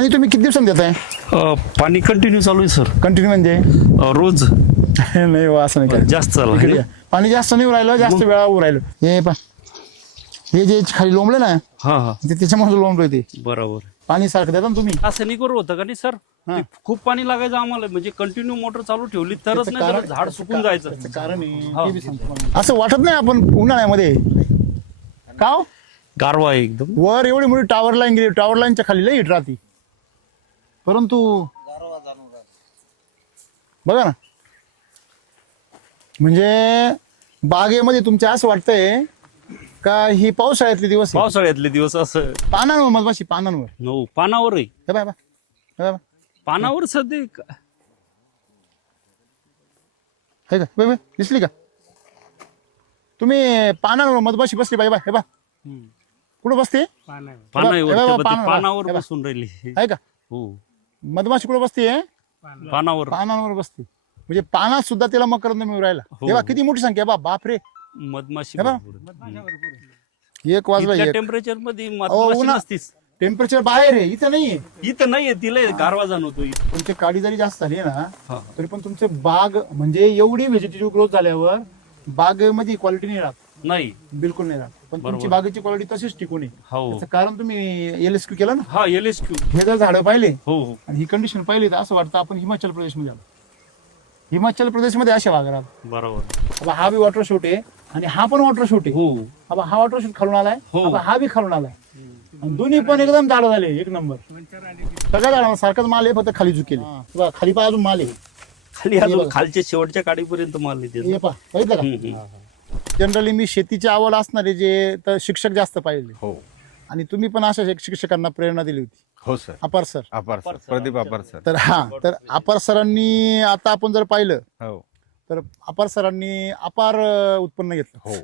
पाणी तुम्ही किती दिवसांनी देताय? पाणी कंटिन्यू चालू आहे सर. कंटिन्यू म्हणजे रोज नाही हो, असं नाही काय. जास्त चालू इकडे आहे. या. पाणी जास्त नाही राहिलं, जास्त वेळा राहिलं. हे पा हे जे खाली लोंबले ना हा हा ते त्याच्यामुळे लोंबलं ते. बरोबर. पाणी सारखं देता ना तुम्ही? असं नाही करू होतं का नाही सर. ते खूप पाणी लागायचं आम्हाला, म्हणजे कंटिन्यू मोटर चालू ठेवली तरच त्याचं नाही तर कारण- झाड सुकून जायचं. त्याचं कारण आहे, हा. ते बी सांगतो मला. असं वाटत नाही आपण उन्हाळ्यामध्ये का हो? गारवा आहे एकदम. वर एवढी मोठी टॉवर लाईन गेली, टॉवर लाईनच्या खाली लई हिट राहते, परंतु बघा ना, म्हणजे बागेमध्ये तुमच्या असं वाटतंय का ही पावसाळ्यातले दिवस आहे? पावसाळ्यातले दिवस असं पानांवर मधमाशी पानांवर. हो पानावर आहे. हे बाय हे पानावर सध्या का बाय दिसली का तुम्ही? पानांवर मधमाशी बसली बाय बाय. हे बा कुठं बसते? पानावर बसून राहिली आहे का? हो. मधमाशी कुठं बसते? पानावर पानांवर बसते, म्हणजे पानात सुद्धा त्याला मकरंद मिळू राहिला. तेव्हा किती मोठी संख्या बा, बापरे. मधमाशी हे बा. भरपूर. एक वाजला एक. टेम्परेचर मध्ये अहो, मधमाशी उन्हा- नसतीच. टेम्परेचर बाहेर आहे, इथं नाहीये. इथं नाहीये, तिला गारवा जाणवतो. तुमची काळी जरी जास्त झाली ना हा. तरी पण तुमचे बाग म्हणजे एवढी व्हेजिटेटिव्ह ग्रोथ झाल्यावर बागेमध्ये क्वालिटी नाही राहत, नाही. बिलकुल नाही राहत. पण तुमची बरोबर. बागेची क्वालिटी तशीच टिकून आहे. हो. त्याचं कारण तुम्ही LSQ केलं ना. हा LSQ. हे जर झाडं पाहिले हो हो. आणि ही कंडिशन पाहिली तर असं वाटतं आपण हिमाचल प्रदेशमध्ये आलो. हिमाचल प्रदेशमध्ये अशा बागा राहतात. बरोबर. हा बी वॉटर शूट आहे आणि हा पण वॉटर शूट आहे. हो. हा वॉटर शूट खालून आलाय, हो. हा बी खालून आलाय. आणि दोन्ही पण एकदम झाडं झाले एक नंबर. सगळ्या झाडांना सारखंच माल आहे, फक्त खाली चुकेले. खाली पा अजून माल आहे. खाली अजून खालच्या शेवटच्या काडीपर्यंत माल येते. हे पहा, बघितलं का? जनरली मी शेतीची आवड असणारे जे तर शिक्षक जास्त पाहिले. हो आणि तुम्ही पण अशा शिक्षकांना प्रेरणा दिली होती. हो सर. अपार सर. अपार सर, प्रदीप अपार सर. तर अपार सरांनी आता आपण जर पाहिलं हो तर अपार सरांनी अपार उत्पन्न घेतलं. हो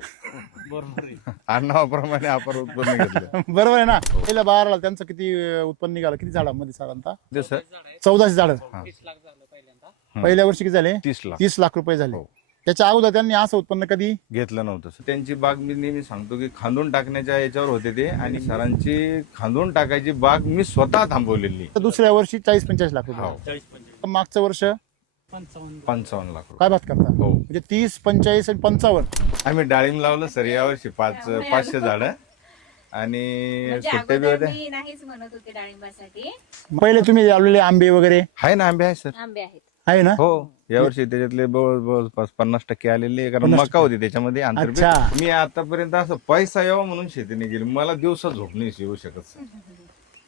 बरोबर आहे. आडनावाप्रमाणे अपार उत्पन्न घेतलं. बरोबर आहे ना? पहिल्या बाराला त्यांचं किती उत्पन्न निघालं? किती झाडांमध्ये साधारणतः? ते सर 1400 झाडं. हा. पहिल्या वर्षी किती झाले? 30 लाख 30 लाख रुपये झाले. हो. त्याच्या अगोदर त्यांनी असं उत्पन्न कधी घेतलं नव्हतं सर. त्यांची बाग मी नेहमी सांगतो की खांदून टाकण्याच्या याच्यावर होते ते, आणि सरांची खांदून टाकायची बाग मी स्वतः थांबवलेली. तर दुसऱ्या वर्षी 40-45 लाख रुपये. हो 40-45. मागचं वर्ष 55 लाख रुपये. काय बात करता? हो. म्हणजे 30, 45 आणि 55. आम्ही डाळिंब लावलं सर यावर्षी 500 झाडं, आणि म्हणजे सुट्टे बी अगोदर होते. मी नाहीच म्हणत होते डाळिंबासाठी. पहिले तुम्ही लावलेले आंबे वगैरे आहे ना, आंबे आहे सर. आंबे आहेत. आहे ना? हो यावर्षी त्याच्यातले जवळजवळ 50% आलेले, कारण मका होती त्याच्यामध्ये आंतरपीक. अच्छा. मी आतापर्यंत असं पैसा यावा म्हणून शेती नाही केली. मला दिवसा झोप नाही येऊ शकत सर,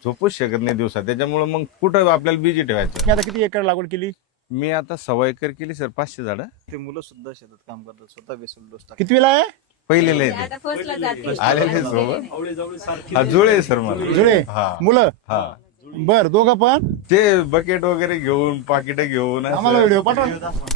झोपूच शकत नाही दिवसा. त्याच्यामुळे मग कुठं आपल्याला बिजी ठेवायचं. तुम्ही आता किती एकर लागवड केली? मी आता 1.25 एकर केली सर, 500 झाडं. ते मुलं सुद्धा शेतात काम करतात, स्वतः बेसून डोस टाकतात. कितवीला आहे? पहिलेले आता फर्स्टला जाते. आलेले सोबत. आवळे जावळे सारखे. हा जुळे आहे सर मला. जुळे हा मुलं? हा. बर, दोघं पण? ते बकेट वगैरे घेऊन, पाकिट घेऊन असं. आम्हाला व्हिडिओ पाठवा.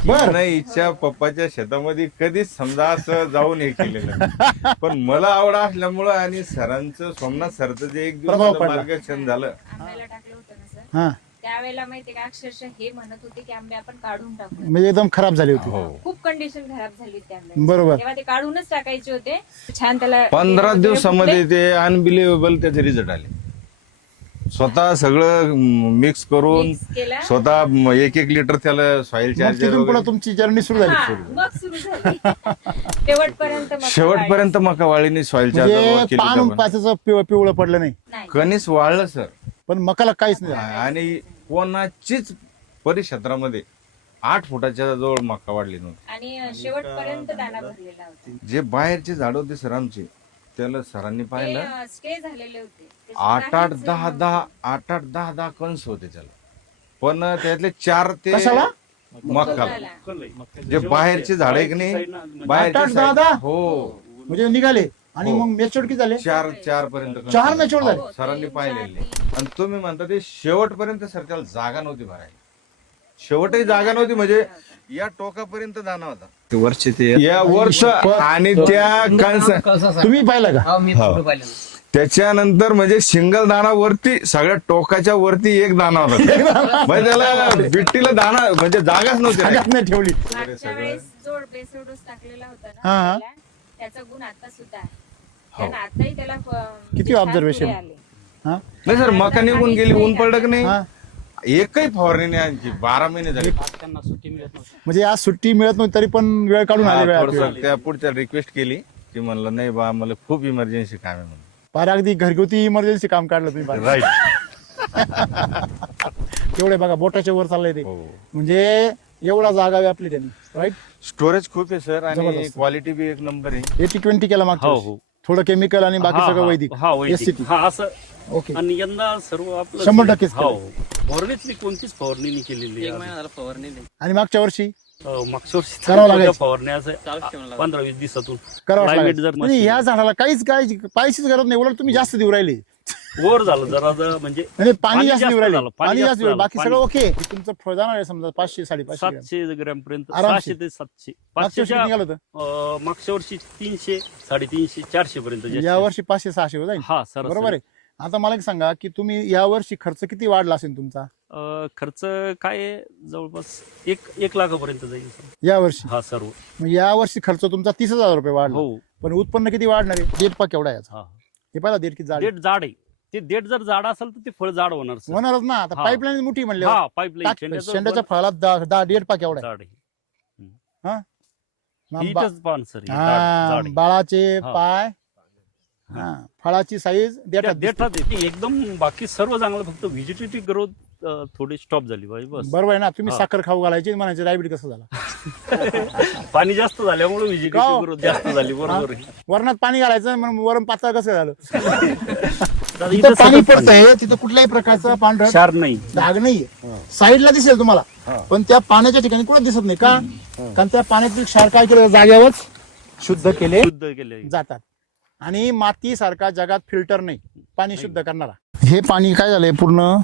बर. नाही, इच्छा पप्पाच्या शेतामध्ये कधीच समजा असं जाऊन हे केलेलं नाही. पण मला आवड असल्यामुळं आणि सरांचं, सोमनाथ सरचं जे एक प्रभाव दिवस पडला. मार्गदर्शन झालं. आंब्याला टाकलं होतं ना सर, हा, त्यावेळेला माहितीये का, अक्षरशः हे म्हणत होते की आंबे आपण काढून टाकू. म्हणजे एकदम खराब झाली होती. हो खूप कंडिशन खराब झाली होती त्या आंब्याची. बरोबर. तेव्हा ते काढूनच टाकायचे होते. छान त्याला 15 दिवसामध्ये ते अनबिलिव्हेबल त्याचे रिझल्ट आले. स्वतः सगळं मिक्स करून, Mix केलं. स्वतः 1-1 लिटर त्याला सॉइल मग चार्जर तिथून पुन्हा वगैरे. तुमची जर्नी सुरू झाली. हा, मग सुरू झाली. शेवटपर्यंत मग शेवटपर्यंत मका वाळीने सॉइल चार्जर म्हणजे पान पाचचं पिवळं पडलं नाही, नाही. कणीस वाळलं सर. पण मकाला काहीच नाही झालं. आणि कोणाचीच परिक्षेत्रामध्ये 8 फुटाच्या जवळ मका वाढली नव्हती. आणि शेवटपर्यंत दाना भरलेला होता. जे बाहेरचे झाड होते सर आमचे, त्याला सरांनी पाहिलं ते स्टे झालेले होते. ते 8-8, 10-10, 10 कणस होते त्याला. पण त्यातले 4 ते कशाला? मकाला. झाला. जे बाहेरचे झाड आहे की नाही, 8-8, बाहेरचे 10-10? हो म्हणजे निघाले आणि हो. मग मेच्युअर किती झाले? 4 पर्यंत कणस 4 होते. मॅच्युअर झाले. हो, सरांनी पाहिलेले. आणि तुम्ही म्हणता ते शेवटपर्यंत सर त्याला जागा नव्हती भरायला. शेवटही जागा नव्हती, म्हणजे या टोकापर्यंत दाना होता. वरचे ते या वर्ष आणि त्या कणस तुम्ही पाहिलं का? हो. त्याच्यानंतर म्हणजे सिंगल दाना वरती, सगळ्या टोकाच्या वरती एक दाना होता. म्हणजे त्याला बिट्टीला दाना म्हणजे जागाच नव्हती. जागाच नाही ठेवली. मागच्या वेळेस जो बेसल डोस टाकलेला होता हा, हा. ना त्याचा गुण आता सुद्धा आहे. कारण आताही त्याला किती छान observation? फुले आले. हा नाही सर मका निघून गेली ऊन पडलं की हा. नाही एकही फवारणी नाही आणखी 12 महिने झाले त्यांना सुट्टी मिळत नव्हती. म्हणजे आज सुट्टी मिळत नव्हती तरी पण वेळ काढून आले वेळ थोडंसं त्या पुढच्या रिक्वेस्ट केली की म्हणलं नाही बा मला खूप इमर्जन्सी काम आहे म्हणून फार अगदी घरगुती इमर्जन्सी काम काढलं तुम्ही फार. राईट एवढे बघा बोटाच्या वर चाललंय ते हो म्हणजे एवढा जागा व्यापली त्यांनी राईट. स्टोरेज खूप आहे सर आणि जबरदस्त. क्वालिटी बी एक नंबर आहे 80-20 केला मागच्या हो वर्षी. हो थोडं केमिकल आणि बाकी हा, सगळं हा, वैदिक हा वैदिक SCT. हा असं ओके आणि यंदा सर्व आपलं 100% हो फवारणीतली कोणतीच फवारणी नाही केलेली आहे. आणि मागच्या वर्षी मागच्या वर्षी करावं लागायचं. फवारण्या असं 15-20 दिवसातून करावं Climate जर लागेल म्हणजे ह्या झाडाला काहीच काय पाहिजेच गरज नाही उलट तुम्ही जास्त देऊ राहिले वर झालं जरा म्हणजे म्हणजे पाणी जास्त देऊ राहिले झालं, पाणी जास्त देऊ राहिले. बाकी पाणी. सगळं ओके तुमचं फळ जाणार आहे समजा 500-550 ग्रॅम. 700 ग्रॅम पर्यंत आरामशीर. 600 ते 700 मागच्या वर्षी किती निघालं होतं मागच्या वर्षी 300 350 400 पर्यंत जास्तीत या वर्षी 500-600 वर जाईल हा सर बरोबर आहे. आता मला एक सांगा की तुम्ही या वर्षी खर्च किती वाढला असेल तुमचा खर्च काय आहे? जवळपास 1 लाखापर्यंत जाईल sir. या वर्षी हा सर्व मग या वर्षी खर्च तुमचा 30,000 रुपये वाढला हो पण उत्पन्न किती वाढणार आहे देठ पा केवढा आहे याचा हा हे पाहिला देठ किती जाड आहे. देठ जाड आहे ते देठ जर जाड असेल तर ते फळ जाड होणार sir. होणारच ना आता हा. पाईपलाईन मोठी म्हणले हा पाईपलाईन शेंड्याच्या फळाला देठ पा केवढा आहे जाड आहे हा मग इथंच पान सर हा, बाळाचे हा. पाय हा फळाची साईज देठात दिसते. देठात येते. एकदम बाकी सर्व चांगलं फक्त व्हेजिटेटिव्ह ग्रोथ थोडी स्टॉप झाली पाहिजे बस बरोबर आहे ना तुम्ही हा. साखर खाऊ घालायची म्हणायचे डायबिटीस कसं झाला पाणी जास्त झाल्यामुळे का हो? व्हेजिटेटिव्ह ग्रोथ जास्त झाली बरोबर आहे. वरणात पाणी घालायचं म्हणून वरण पातळ कसं झालं आता तिथं इथं पाणी सतत पाणी. पडतंय तिथं कुठल्याही प्रकारचं पांढरं क्षार नाही डाग नाहीये साईडला दिसेल तुम्हाला पण त्या पाण्याच्या ठिकाणी कुठं दिसत नाही का कारण त्या पाण्यातील क्षार काय केलं जागेवरच शुद्ध केले शुद्ध केले जातात आणि माती सारखा जगात फिल्टर नाही पाणी शुद्ध करणारा हे पाणी काय झालंय पूर्ण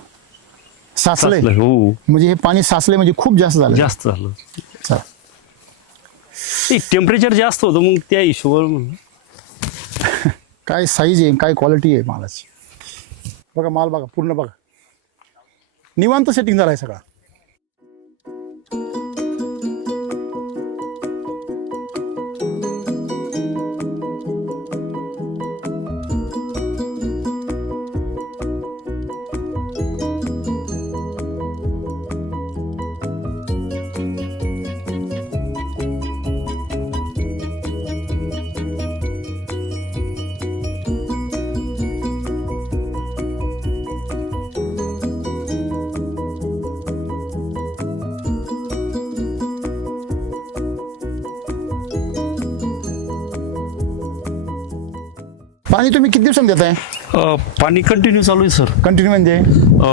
साचलंय हो म्हणजे हे पाणी साचलंय म्हणजे खूप जास्त झालं जास्त झालं चला. टेम्परेचर जास्त होतं मग त्या हिशोबावर काय साईज आहे काय क्वालिटी आहे मालाची बघा माल बघा पूर्ण बघा निवांत सेटिंग झालाय सगळा पाणी तुम्ही किती दिवसांनी देताय पाणी कंटिन्यू चालू आहे सर कंटिन्यू म्हणजे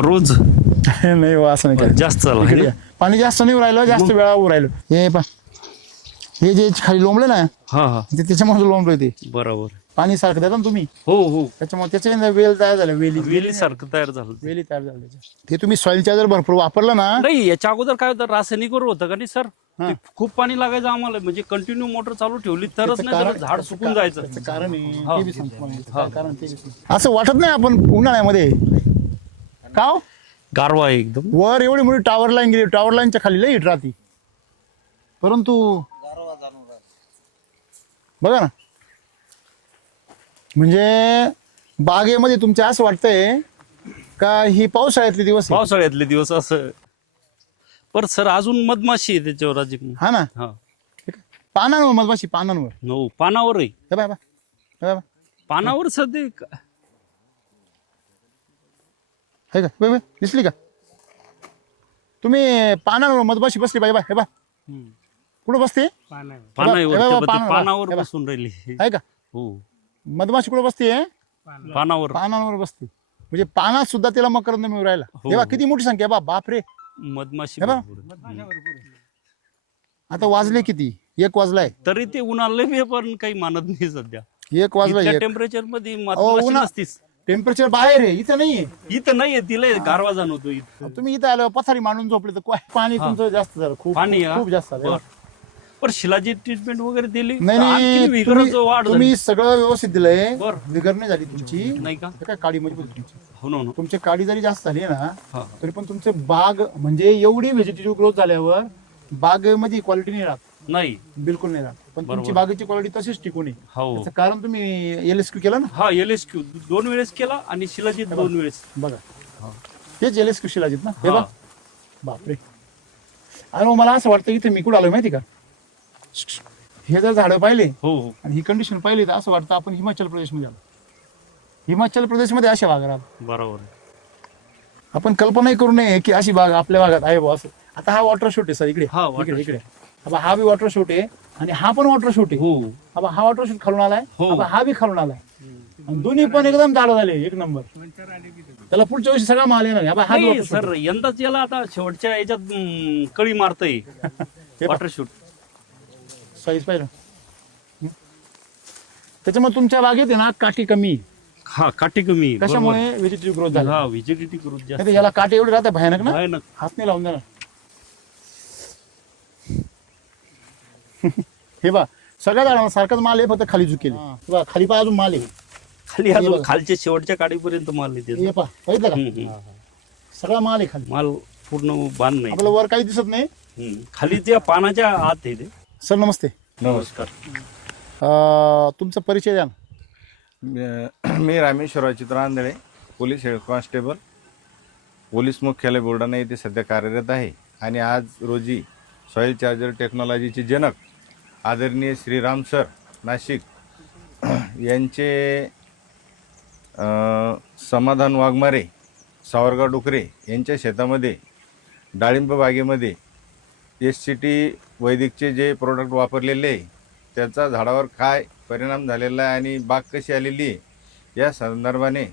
रोज नाही हो, असं नाही करायचं. जास्त झालं इकडे या. पाणी जास्त नाही राहिलं जास्त वेळा राहिलं हे पा हे जे खाली लोंबले ना हा हा ते त्याच्यामुळे लोंबलं ते बरोबर पाणी सारखं देतात ना तुम्ही हो हो त्याच्यामुळे त्याच्या वेल तयार झालं वेली वेली सारखं तयार झालं ते. वेली तयार झालं त्याच्या ते तुम्ही सॉइल चार्जर भरपूर वापरलं ना नाही याच्या अगोदर काय होतं रासायनिकवर होतं का नाही सर ते खूप पाणी लागायचं आम्हाला म्हणजे कंटिन्यू मोटर चालू ठेवली तरच नाही तर झाड सुकून जायचं त्याचं कारण आहे, हा. ते बी सांगतो मला. काय कारण ते बी सांगतो. असं वाटत नाही आपण उन्हाळ्यामध्ये का हो? गारवा आहे एकदम वर एवढी मोठी टॉवर लाईन गेली टॉवर लाईनच्या खाली लई हिट राहते परंतु बघा ना म्हणजे बागेमध्ये तुमच्या असं वाटतंय का ही पावसाळ्यातले दिवस आहे? पावसाळ्यातले दिवस असं पर सर अजून मधमाशी आहे त्याच्यावर अजून हा ना हा पानांवर मधमाशी पानांवर नो पानावर आहे हे बाबा हे बाबा पानावर सध्या हे का बे, बे, दिसली का तुम्ही पानांवर मधमाशी बसली बाई बा हे बा कुठं बसते पानावर हे बघा, पानावर. पानावर हे बघा. बसून राहिली आहे का हो मधमाशी कुठं बसते पानावर पानांवर बसते म्हणजे पानात सुद्धा तिला मकरंद मिळू राहिला हो. हे बा किती मोठी संख्या बा बापरे मधमाशी हे बघा. भरपूर. आता वाजले किती 1 वाजलाय तरी ते उन्हाळले बी पण काही मानत नाही सध्या 1 वाजलाय 1 टेम्परेचर मध्ये मधमाशी उन्हा- नसतीच टेम्परेचर बाहेर आहे इथं नाहीये इथं नाहीये तिला गारवा जाणवतो इथं तुम्ही इथं आल्यावर पथारी मांडून झोपले तर पाणी तुमचं जास्त झालं खूप पाणी हा? खूप जास्त झालं बरं. पण शिलाजी ट्रीटमेंट वगैरे दिली नाही तर आणखी नाही विगराचं वाढ झाली. तुम्ही सगळं व्यवस्थित दिलंय बरं. विगर नाही झाली तुमची नाही का हे काय काडी मजबूत तुमची हो ना हो ना. तुमची काडी जरी जास्त झाली ना हा. तरी पण तुमचे बाग म्हणजे एवढी व्हेजिटेटिव्ह ग्रोथ झाल्यावर बागेमध्ये क्वालिटी नाही राहत नाही बिलकुल नाही राहत पण बरोबर. तुमची बागेची क्वालिटी तशीच टिकून आहे. हो त्याचं कारण तुम्ही LSQ केलं ना. हा LSQ 2 वेळेस केला आणि शिलाजीत 2 वेळेस. बघा तेच LSQ शिलाजीत ना. हे हा. बघ बापरे. आणि मग मला असं वाटतं इथे मी कुठं आलोय माहिती का, हे जर झाडं पाहिले हो हो आणि ही कंडिशन पाहिली तर असं वाटतं आपण हिमाचल प्रदेशमध्ये आलो. हिमाचल प्रदेशमध्ये अशा बागा राहतात. बरोबर आहे. आपण कल्पनाही करू नये की अशी बाग आपल्या भागात आहे बुवा असं. आता हा वॉटर शूट आहे सर इकडे. हा, water इकडे इकडे आता हा बी वॉटर शूट आहे आणि हा पण वॉटर शूट आहे. हो आता हा वॉटर शूट खालून आलाय. हो. आता हा बी खालून आलाय. आणि दोन्ही पण एकदम झाडं झाले एक नंबर. त्याला पुढच्या वर्षी सगळा माल येणार. हा बी नाही water shoot सर यंदाच याला आता शेवटच्या याच्यात कळी मारतय हे वॉटर शूट. साईज पाहिलं. त्याच्यामुळे तुमच्या बागेत आहे ना काठी कमी आहे. हा काठी कमी आहे. कशामुळे व्हेजिटेटिव्ह ग्रोथ बरोबर. झाला. हा व्हिजिडिटी ग्रोथ नाही जास्त तर याला काटे एवढे राहते भयानक ना. आहे ना. हात नाही लावून देणार. हे बा सगळ्या झाडांना सारखाच माल आहे, फक्त खाली झुकेल. खाली पा अजून माल आहे. खाली अजून खालच्या शेवटच्या काडीपर्यंत माल येते. हे पा बघितलं का हम्म. सगळा माल आहे खाली. माल पूर्ण बांध नाही. आपलं वर काही दिसत नाही. खाली त्या पानाच्या आत आहे ते. सर नमस्ते. नमस्कार. तुमचा परिचय द्या ना. मी रामेश्वर चित्र आंधळे, पोलीस हेड कॉन्स्टेबल, पोलीस मुख्यालय बुलढाणा येथे सध्या कार्यरत आहे. आणि आज रोजी सॉईल चार्जर टेक्नॉलॉजीचे जनक आदरणीय श्रीराम सर नाशिक यांचे समाधान वाघमारे, सावरगाव डुकरे यांच्या शेतामध्ये डाळिंब बागेमध्ये SCT वैदिकचे जे प्रोडक्ट वापरलेले आहे त्याचा झाडावर काय परिणाम झालेला आहे आणि बाग कशी आलेली आहे या संदर्भाने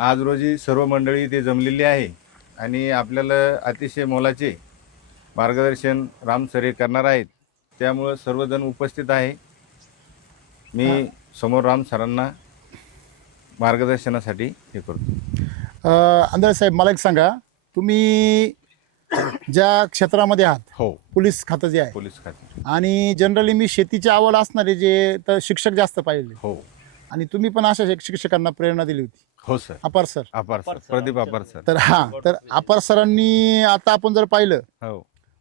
आज रोजी सर्व मंडळी इथे जमलेली आहे आणि आपल्याला अतिशय मोलाचे मार्गदर्शन राम सर करणार आहेत. त्यामुळं सर्वजण उपस्थित आहे. मी समोर राम सरांना मार्गदर्शनासाठी हे करतो. आंधळे साहेब मला एक सांगा, तुम्ही ज्या क्षेत्रामध्ये आहात, हो, पोलीस खातं जे आहे, पोलीस खाते. आणि जनरली मी शेतीची आवड असणारे जे तर शिक्षक जास्त पाहिले, हो आणि तुम्ही पण अशा शिक्षकांना प्रेरणा दिली होती. हो सर. अपार सर. अपार सर, प्रदीप अपार सर. तर तर अपार सरांनी आता आपण जर पाहिलं हो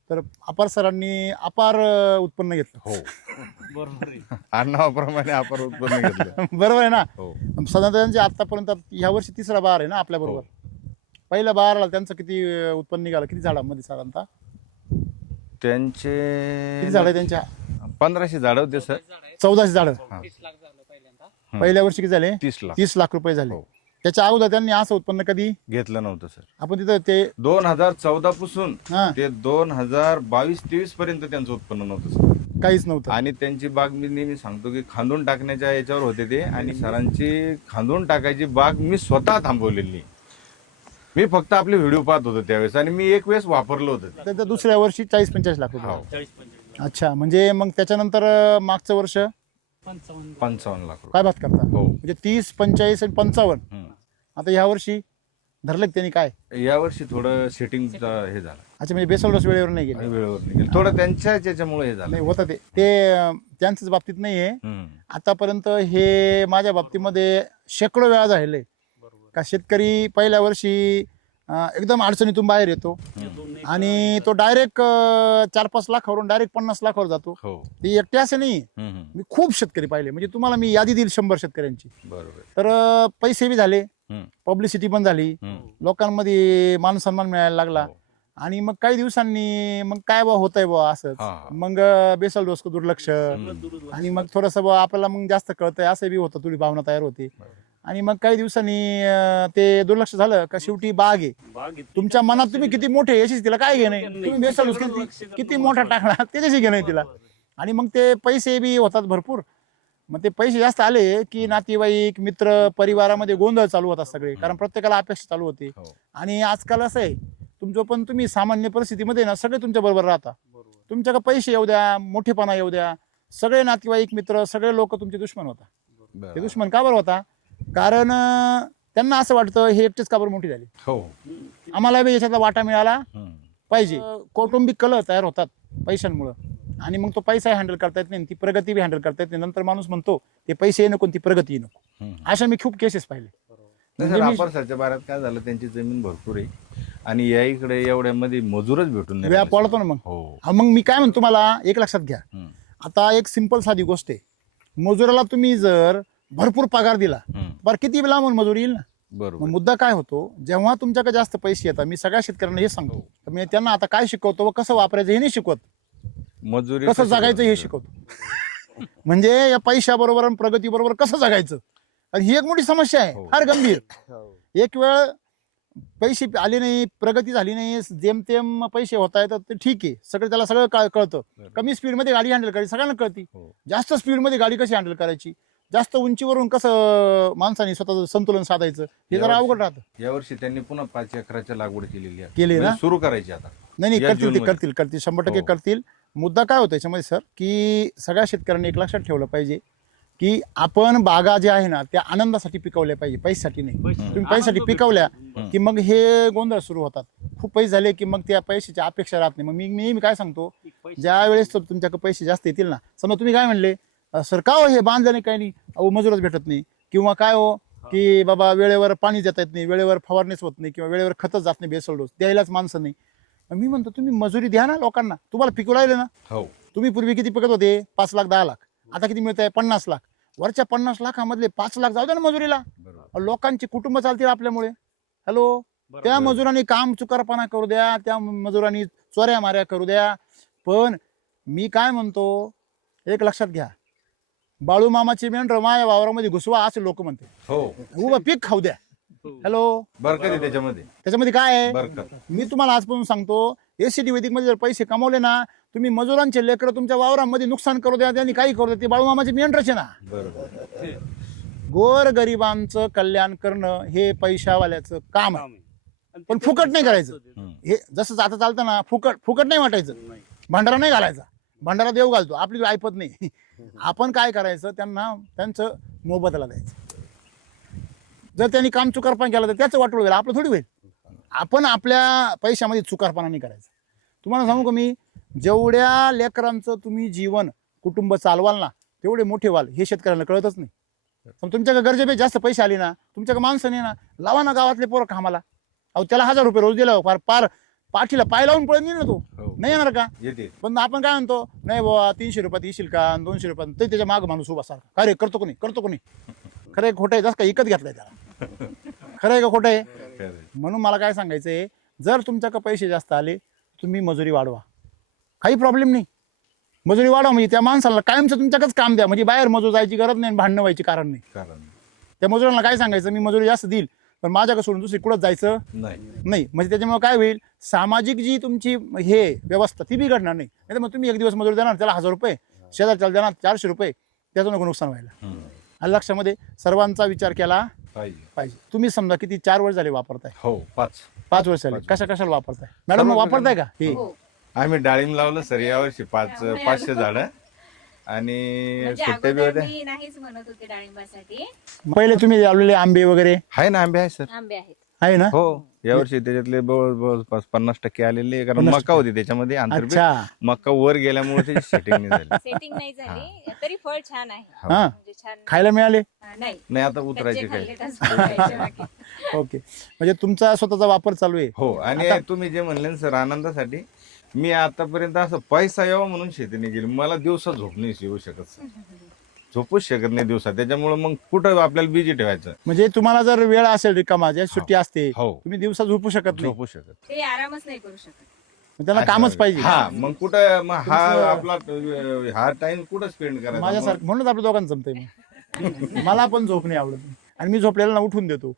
तर अपार सरांनी अपार उत्पन्न घेतलं. हो बरोबर आहे. आडनावाप्रमाणे अपार उत्पन्न घेतलं. बरोबर आहे ना. हो साधारणतः आतापर्यंत ह्या वर्षी तिसरा बहार आहे ना आपल्या बरोबर. पहिला बहार आला त्यांचं किती उत्पन्न निघालं, किती झाडांमध्ये साधारणतः त्यांचे किती झाड आहे त्यांच्या? 1500 झाड होते सर. 1400 झाडं. हा. पहिल्या वर्षी किती झाले? 30 लाख 30 लाख रुपये झाले. हो. त्याच्या अगोदर त्यांनी असं उत्पन्न कधी घेतलं नव्हतं सर. आपण तिथं ते 2014 पासून हा ते 2022-23 पर्यंत त्यांचं उत्पन्न नव्हतं सर. काहीच नव्हतं. आणि त्यांची बाग मी नेहमी सांगतो की खांदून टाकण्याच्या याच्यावर होते ते. आणि सरांची खांदून टाकायची बाग मी स्वतः थांबवलेली. मी फक्त आपले व्हिडिओ पाहत होतो त्यावेळेस आणि मी एक वेळेस वापरलं होतं ते. त्याच्या दुसऱ्या वर्षी 40-45 लाख रुपये. हो 40-45 अच्छा, म्हणजे मग त्याच्यानंतर मागचं वर्ष 55 लाख रुपये. काय बात करता? हो. म्हणजे 30, 45 आणि 55. हम्म. आता ह्या वर्षी धरलं त्यांनी काय? यावर्षी थोडं सेटिंग हे झालं. अच्छा, म्हणजे बेसल डोस वेळेवर नाही गेले. वेळेवर निघेल थोडं त्यांच्या याच्यामुळे हे झालं. नाही होतं ते त्यांच्याच बाबतीत नाहीये. हम्म. आतापर्यंत हे माझ्या बाबतीमध्ये शेकडो वेळा झालेलं आहे का शेतकरी पहिल्या वर्षी एकदम अडचणीतून बाहेर येतो आणि तो डायरेक्ट 4-5 लाखावरून डायरेक्ट 50 लाखावर जातो. हो. ते एकटे असे नाही. हम्म. मी खूप शेतकरी पाहिले, म्हणजे तुम्हाला मी यादी देईल 100 शेतकऱ्यांची. बरोबर. तर पैसे बी झाले, हम्म. पब्लिसिटी पण झाली, हम्म. लोकांमध्ये मान सन्मान मिळायला लागला. हो. आणि मग काही दिवसांनी मग काय बा होतंय बा असंच. हा, हा. मग बेसल डोस दुर्लक्ष, आणि मग थोडंसं बा आपल्याला मग जास्त कळतंय असं बी होतं, थोडी भावना तयार होती. आणि मग काही दिवसांनी ते दुर्लक्ष झालं का शेवटी बाग आहे. बाग आहे. तुमच्या मनात तुम्ही किती मोठे यशस्वी तिला काय घेणं आहे? तुम्ही बेसल डोस किती मोठा टाकला त्याच्याशी घेणं आहे तिला. आणि मग ते पैसे बी होतात भरपूर. मग ते पैसे जास्त आले की नातेवाईक, मित्र, परिवारामध्ये गोंधळ चालू होतात सगळे, कारण प्रत्येकाला अपेक्षा चालू होते. हो. आणि आजकाल असं आहे, तुमचं पण तुम्ही सामान्य परिस्थितीमध्ये ना सगळे तुमच्या बरोबर राहता. तुमच्याकडे पैसे येऊ द्या, मोठेपणा येऊ द्या, सगळे नातेवाईक, मित्र, सगळे लोक तुमचे दुश्मन होता. बरं. ते दुश्मन का बरं होता? कारण त्यांना असं वाटतं हे एकटेच का बरं मोठी झाली, हो. आम्हाला बी याच्यातला वाटा मिळाला हम्म. पाहिजे. कौटुंबिक कलह तयार होतात पैशांमुळं, आणि मग तो पैसा हँडल करता येत नाही, ती प्रगती बी हँडल करता येत नाही. नंतर माणूस म्हणतो ते पैसे नको, ती प्रगती नको. हम्म. अशा मी खूप केसेस पाहिले. नाही सर, अपारसरच्या बारात काय झालं, त्यांची जमीन भरपूर आहे आणि या इकडे एवढ्यामध्ये मजूरच भेटून नाही वेळा राहिले. पडतो ना मग. हो. मग मी काय म्हणतो, मला एक लक्षात घ्या, हम्म. आता एक सिंपल साधी गोष्ट आहे, मजुराला तुम्ही जर भरपूर पगार दिला, बरं किती लांबून मजूर येईल ना. मग बरोबर. मुद्दा काय होतो, जेव्हा तुमच्याकडे जास्त पैसे येतात, मी सगळ्या शेतकऱ्यांना हे सांगतो, तर मी त्यांना आता काय शिकवतो व कसं वापरायचं हे नाही शिकवत, मजुरी कसं कशी जगायचं हे करायची? शिकवतो. म्हणजे या पैशाबरोबर आणि प्रगतीबरोबर कसं जगायचं, आणि ही एक मोठी समस्या आहे, हो. फार गंभीर. एक वेळ पैसे आले नाही, प्रगती झाली नाही, जेमतेम पैसे होत आहेत, तर ठीक आहे, त्याला सगळं कळतं. कमी स्पीडमध्ये गाडी हँडल करायची सगळ्यांना कळती, हो. जास्त स्पीडमध्ये गाडी कशी हँडल करायची, जास्त उंचीवरून कसं माणसाने स्वतःचं संतुलन साधायचं, हे जरा अवघड राहतं. यावर्षी त्यांनी पुन्हा 5 एकराच्या लागवड केलेली आहे. केली ना? म्हणजे सुरू करायची आता. नाही या करतील, ते जूनमध्ये. करतील 100% हो. करतील. मुद्दा काय होता याच्यामध्ये सर, की सगळ्या शेतकऱ्यांनी एक लक्षात ठेवलं पाहिजे की आपण बागा ज्या आहे ना त्या आनंदासाठी पिकवल्या पाहिजे, पैशासाठी नाही. तुम्ही पैशासाठी पिकवल्या की मग हे गोंधळ सुरू होतात, खूप पैसे झाले की मग त्या पैशाची अपेक्षा राहत नाही. मग मी काय सांगतो, ज्या वेळेस तुमच्याकडे पैसे जास्त येतील ना, समजा तुम्ही काय म्हणले सर का हो हे बांधलं नाही काही नाही, अहो मजूरच भेटत नाही, किंवा काय हो की बाबा वेळेवर पाणी देता येत नाही, वेळेवर फवारणीच होत नाही, किंवा वेळेवर खतच जात नाही, बेसल डोस द्यायलाच माणसं नाही. मी म्हणतो तुम्ही मजुरी द्या ना लोकांना, तुम्हाला पिकू राहिले ना. हो. तुम्ही पूर्वी किती पिकत होते, 5 लाख 10 लाख, आता किती मिळत आहे 50 लाख. वरच्या 50 लाखामधले 5 लाख जाऊ द्या ना मजुरीला. बरोबर. लोकांची कुटुंब चालतील आपल्यामुळे. हॅलो, त्या मजुरांनी काम चुकारपणा करू द्या, त्या मजुरांनी चोऱ्या माऱ्या करू द्या, पण मी काय म्हणतो एक लक्षात घ्या, बाळू मामाची मेंढर माया वावरामध्ये घुसवा असे लोक म्हणते. हो. उभं पीक खाऊ द्या. हॅलो, बरकत आहे त्याच्यामध्ये काय आहे, बरकत. मी तुम्हाला आजपासून सांगतो, एससीटी वैदिक मध्ये जर पैसे कमवले ना, तुम्ही मजुरांचे लेकरं तुमच्या वावरामध्ये नुकसान करू द्या, त्यांनी काही करू द्या, ते बाळू मामाचे मेंढरच आहे ना. बरोबर. गोर गरिबांचं कल्याण करणं हे पैशावाल्याचं काम आहे, पण फुकट नाही करायचं. हे जसं आता चालतं ना, फुकट नाही वाटायचं, भंडारा नाही घालायचा, भंडारा देव घालतो, आपली ऐपत नाही. आपण काय करायचं, त्यांना त्यांचं मोबदला द्यायचं. जर त्यांनी काम चुकारपणा केला तर त्याचं वाटोळ होईल, आपलं थोडी होईल. आपण आपल्या पैशामध्ये चुकारपणा नाही करायचा. तुम्हाला सांगू का मी, जेवढ्या लेकरांचं तुम्ही जीवन कुटुंब चालवाल ना तेवढे मोठे व्हाल, हे शेतकऱ्यांना कळतच नाही. तुमच्याकडे गरजेपेक्षा जास्त पैसे आले ना, तुमच्याकडे माणसं नाही ना, लावा ना गावातले पोरं कामाला. अहो त्याला 1000 रुपये रोज दिला, पार पाठीला पाय लावून पळत नाही ना तो, हो. नाही येणार का. येते. पण आपण काय म्हणतो, नाही बाबा 300 रुपयात येशील का, 200 रुपयात, ते त्याच्या माग माणूस उभा सारखा, काय रे करतो कोणी खरं आहे खोटं आहे, जास्त का इकत घेतलंय त्याला, खरं आहे का खोटं आहे. खरं. म्हणून मला काय सांगायचंय, जर तुमच्याकडे पैसे जास्त आले तुम्ही मजुरी वाढवा, काही प्रॉब्लेम नाही. मजुरी वाढवा म्हणजे त्या माणसाला कायमचं तुमच्याकडेच काम द्या, म्हणजे बाहेर मजूर जायची गरज नाही, भांडणं व्हायची कारण नाही. कारण त्या मजुरांना काय सांगायचं, मी मजुरी जास्त देईल पण माझ्याकडे सोडून दुसरी कुठंच जायचं नाही. म्हणजे त्याच्यामुळे काय होईल, सामाजिक जी तुमची हे व्यवस्था ती बिघडणार नाही. तर मग तुम्ही एक दिवस मजुरी देणार, त्याला 1000 रुपये, शेजारच्याला देणार 400 रुपये, त्याचं नको नुकसान व्हायला. आणि लक्षामध्ये सर्वांचा विचार केला पाहिजे. तुम्ही समजा किती 4 वर्ष झाले वापरताय, हो. 5 वर्ष झाले, कशाला वापरताय मॅडम, वापरताय का हे. आम्ही डाळिंब लावलं सर यावर्षी 500 झाडं, आणि म्हणजे सुट्ट्या बी अगोदर होत्या. मी नाहीच म्हणत होते डाळिंबासाठी. पहिले तुम्ही लावलेले आंबे वगैरे आहे ना, आंबे आहे सर. आंबे आहेत. आहे ना. हो. यावर्षी त्याच्यातले जवळपास 50% आलेले, कारण 50% मका होती त्याच्यामध्ये आंतरपीक. अच्छा, मका वर गेल्यामुळे त्याची सेटिंग नाही झाली. सेटिंग नाही झाली तरी फळ छान आहे, हा म्हणजे छान. खायला मिळाले. नाही नाही, आता उतरायचे कच्चे काही. खाल्लेत अजून खायचे बाकी. ओके, म्हणजे तुमचा स्वतःचा वापर चालू आहे. हो. आणि तुम्ही जे म्हणले ना सर, आनंदासाठी मी आतापर्यंत असं पैसा यावा म्हणून शेतीने गेली, मला दिवसा झोप नाही येऊ शकत सर, झोपूच शकत नाही दिवसा. त्याच्यामुळे मग कुठं आपल्याला बिजी ठेवायचं. म्हणजे तुम्हाला जर वेळ असेल रिकामा, ज्या सुट्टी असते, हो. तुम्ही दिवसा झोपू शकत नाही, झोपू शकत. ते आरामच नाही करू शकत. मग त्याला कामच पाहिजे. हा, मग कुठं मग हा आपला हा टाइम कुठं स्पेंड करायचा. माझ्यासारखं म्हणून आपल्या दोघांचं जमतंय. मग मला पण झोप नाही आवडत, आणि मी झोपलेला ना उठून देतो.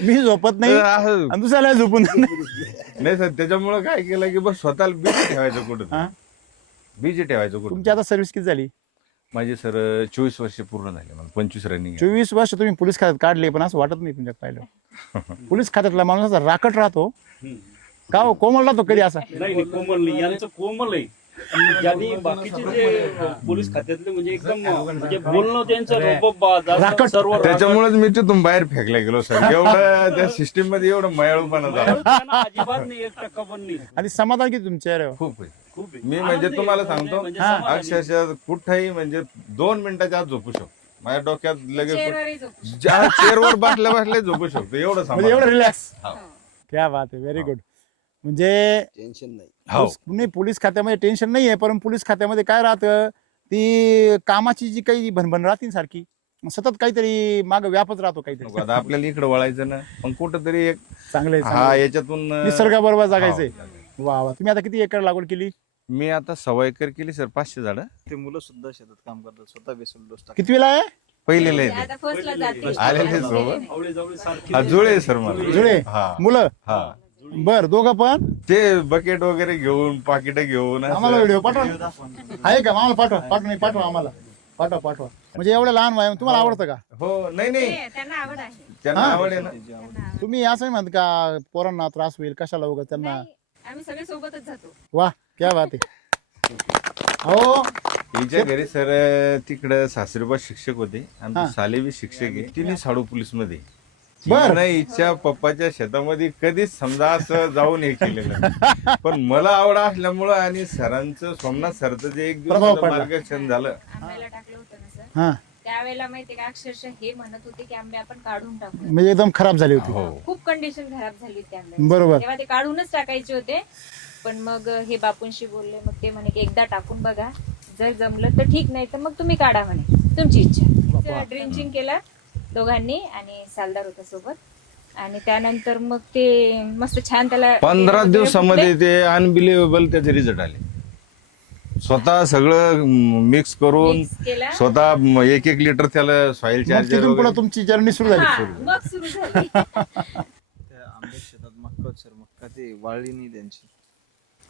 मी झोपत नाही आणि दुसऱ्याला झोपून देत नाही. नाही सर, त्याच्यामुळे काय केलं की बस स्वतःला बिजी ठेवायचं हा? कुठं, बिजी ठेवायचं कुठं. तुमची आता सर्व्हिस किती झाली. माझी सर 24 वर्ष पूर्ण झाले, मला 25 रनिंग. 24 वर्ष तुम्ही पोलीस खात्यात काढले, पण असं वाटत नाही तुमच्या पाहिलं. पोलीस खात्यातला माणूस असा राकट राहतो का हो, कोमल राहतो कधी असा. नाही कोमल नाही, यांचं कोमल आहे. आणि ज्यांनी बाकीचे जे पोलीस खात्यातले म्हणजे एकदम म्हणजे बोलणं त्यांचं राकट. सर्व त्याच्यामुळेच मी तिथून बाहेर फेकला गेलो सर. एवढं त्या सिस्टीम मध्ये एवढं मयाळूपणा झाला. अजिबात नाही, 1% पण नाही. आणि समाधान किती तुमच्या चेहऱ्यावर. खूप आहे. खूप आहे. मी म्हणजे आनंद तुम्हाला आहे. सांगतो, म्हणजे समाधान आहे. अक्षरशः कुठेही म्हणजे 2 मिनिटाच्या आत झोपू शकतो. माझ्या डोक्यात लगेच चेअरवरही झोपू शकतो. चेअरवर बसल्या बसल्या झोपू शकतो, एवढं म्हणजे एवढं समाधान. रिलॅक्स. हो. क्या बात आहे, व्हेरी गुड. म्हणजे टेन्शन नाही. हो नाही, पोलीस खात्यामध्ये टेन्शन नाही आहे, पण पोलीस खात्यामध्ये काय राहतं, ती कामाची जी काही भनभन राहते ना सारखी, सतत काहीतरी माग व्यापच राहतो नको काहीतरी. आता आपल्याला इकडे वळायचं ना, पण कुठंतरी एक चांगले हा याच्यातून निसर्गाबरोबर जगायचंय. हो. वा वा. तुम्ही आता किती एकर लागवड केली? मी आता 1.25 एकर केली सर, 500 झाडं. ते मुलं सुद्धा शेतात काम करतात, स्वतः बेसल डोस टाकतात. कितवीला आहे? पहिलेले ते आहे आता फर्स्टला जाते. आलेले अजून सोबत. गेले नाही. आवळे जावळे सारखे ते. हा जुळे आहे सर मला. जुळे हा मुलं? हा बर, दोघं पण? ते बकेट वगैरे घेऊन पाकिट घेऊन असं. आम्हाला व्हिडिओ पाठवा. आहे का? आम्हाला पाठवा आम्हाला. पाठवा. म्हणजे एवढं लहान वय तुम्हाला आवडतं का? हो नाही ते त्यांना आवड आहे. त्यांना आवड आहे ना. त्यांना आवड. तुम्ही असं म्हणत का पोरांना त्रास होईल कशाला वगैरे त्यांना? नाही, आम्ही सगळे सोबतच जातो. वा, क्या बात आहे. हो, हिच्या घरी सर तिकडं सासरीबा शिक्षक होते, हा. आमचे सालेबी शिक्षक आहे, तिने साडू पोलीस मध्ये. बर. तिनं हिच्या पप्पाच्या शेतामध्ये कधीच समजा असं जाऊन हे केलेलं नाही. पण मला आवड असल्यामुळं आणि सरांचं सोमनाथ सरचं जे एक प्रभाव दिवस पडला. मार्गदर्शन झालं. आंब्याला टाकलं होतं ना सर, हा, त्यावेळेला माहितीये का, अक्षरशः हे म्हणत होते की आंबे आपण काढून टाकू. म्हणजे एकदम खराब झाली होती. हो खूप कंडिशन खराब झाली होती आंब्याची. बरोबर. तेव्हा ते काढूनच टाकायचे होते, पण मग हे बापूंशी बोलले, मग ते म्हणे की एकदा टाकून बघा, जर जमलं तर ठीक, नाही तर मग तुम्ही काढा म्हणे, तुमची इच्छा. ड्रिंचिंग केलं दोघांनी आणि सालदार होता सोबत, आणि त्यानंतर मग ते मस्त छान त्याला 15 दिवसामध्ये ते अनबिलिव्हेबल त्याचे रिझल्ट आले. स्वतः सगळं मिक्स करून mix केला. स्वतः 1-1 लिटर त्याला सॉइल मग चार्जर तिथून पुढे तुमची जर्नी सुरू झाली. हा, मग सुरू झाली. त्या आंब्याच्या शेतात मक्का होती सर, मक्का ते वाळली नाही त्यांची.